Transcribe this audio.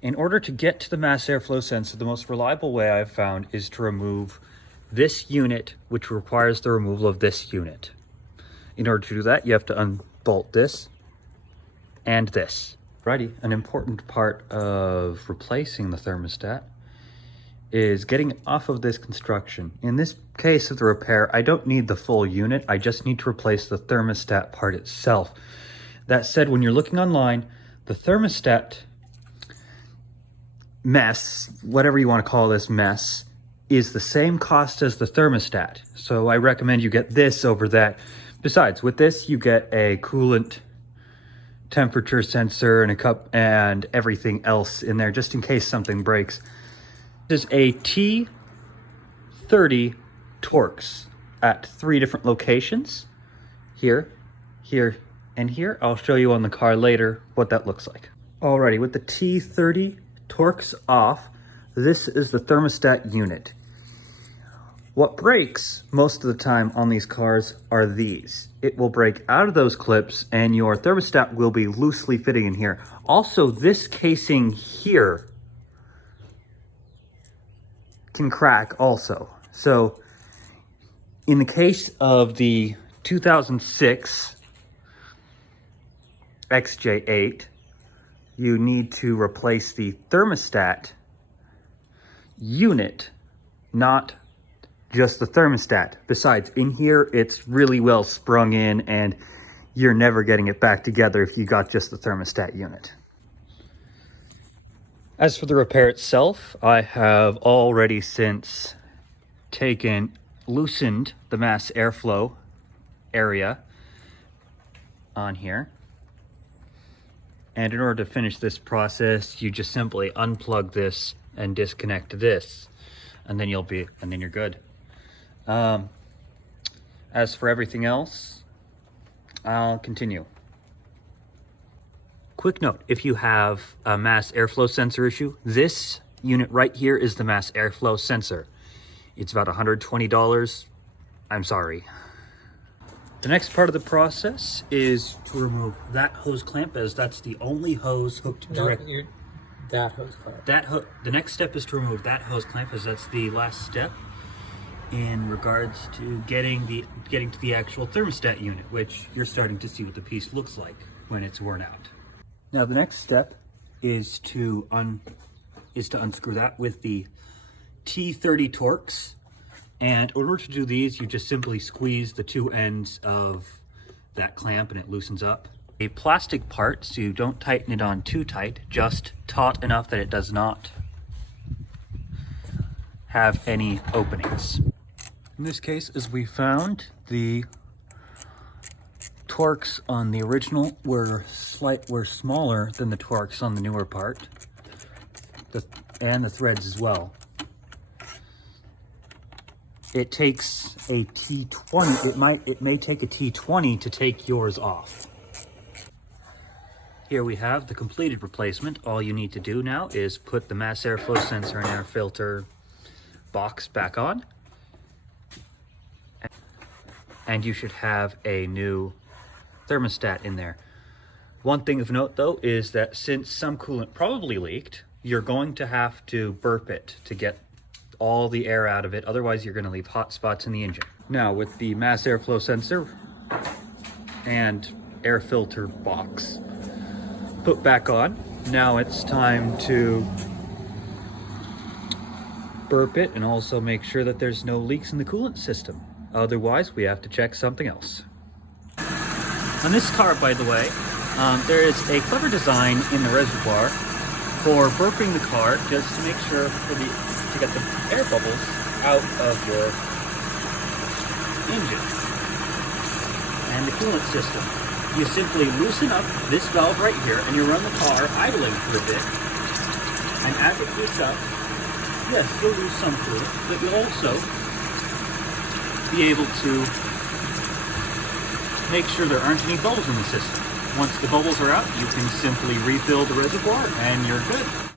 In order to get to the mass airflow sensor, the most reliable way I've found is to remove this unit, which requires the removal of this unit. In order to do that, you have to unbolt this and this. Righty, an important part of replacing the thermostat is getting it off of this construction. In this case of the repair, I don't need the full unit, I just need to replace the thermostat part itself. That said, when you're looking online, the thermostat mess, whatever you want to call this mess, is the same cost as the thermostat. So I recommend you get this over that. Besides, with this, you get a coolant temperature sensor and a cup and everything else in there, just in case something breaks. This is a T30 Torx at 3 different locations. Here, here, and here. I'll show you on the car later what that looks like. Alrighty, with the T30 Torx off, this is the thermostat unit. What breaks most of the time on these cars are these. It will break out of those clips and your thermostat will be loosely fitting in here. Also, this casing here can crack also. So in the case of the 2006 XJ8, you need to replace the thermostat unit, not just the thermostat. Besides, in here, it's really well sprung in and you're never getting it back together if you got just the thermostat unit. As for the repair itself, I have already since loosened the mass airflow area on here. And in order to finish this process, you just simply unplug this and disconnect this, and then you're good. As for everything else, I'll continue. Quick note, if you have a mass airflow sensor issue, this unit right here is the mass airflow sensor. It's about $120. I'm sorry. The next part of the process is to remove that hose clamp, as that's the only hose hooked directly. That hose clamp. The next step is to remove that hose clamp, as that's the last step in regards to getting to the actual thermostat unit, which you're starting to see what the piece looks like when it's worn out. Now the next step is to unscrew that with the T30 Torx. And in order to do these, you just simply squeeze the 2 ends of that clamp and it loosens up. A plastic part, so you don't tighten it on too tight, just taut enough that it does not have any openings. In this case, as we found, the Torx on the original were smaller than the Torx on the newer part, and the threads as well. It takes a T20, it may take a T20 to take yours off. Here we have the completed replacement. All you need to do now is put the mass airflow sensor and air filter box back on, and you should have a new thermostat in there. One thing of note though is that since some coolant probably leaked, you're going to have to burp it to get all the air out of it, otherwise you're going to leave hot spots in the engine. Now with the mass airflow sensor and air filter box put back on, now it's time to burp it and also make sure that there's no leaks in the coolant system. Otherwise, we have to check something else. On this car, by the way, there is a clever design in the reservoir for burping the car, just to make sure to get the air bubbles out of your engine and the coolant system. You simply loosen up this valve right here and you run the car idling for a bit, and as it heats up, yes, you'll lose some fluid, but you'll also be able to make sure there aren't any bubbles in the system. Once the bubbles are out, you can simply refill the reservoir and you're good.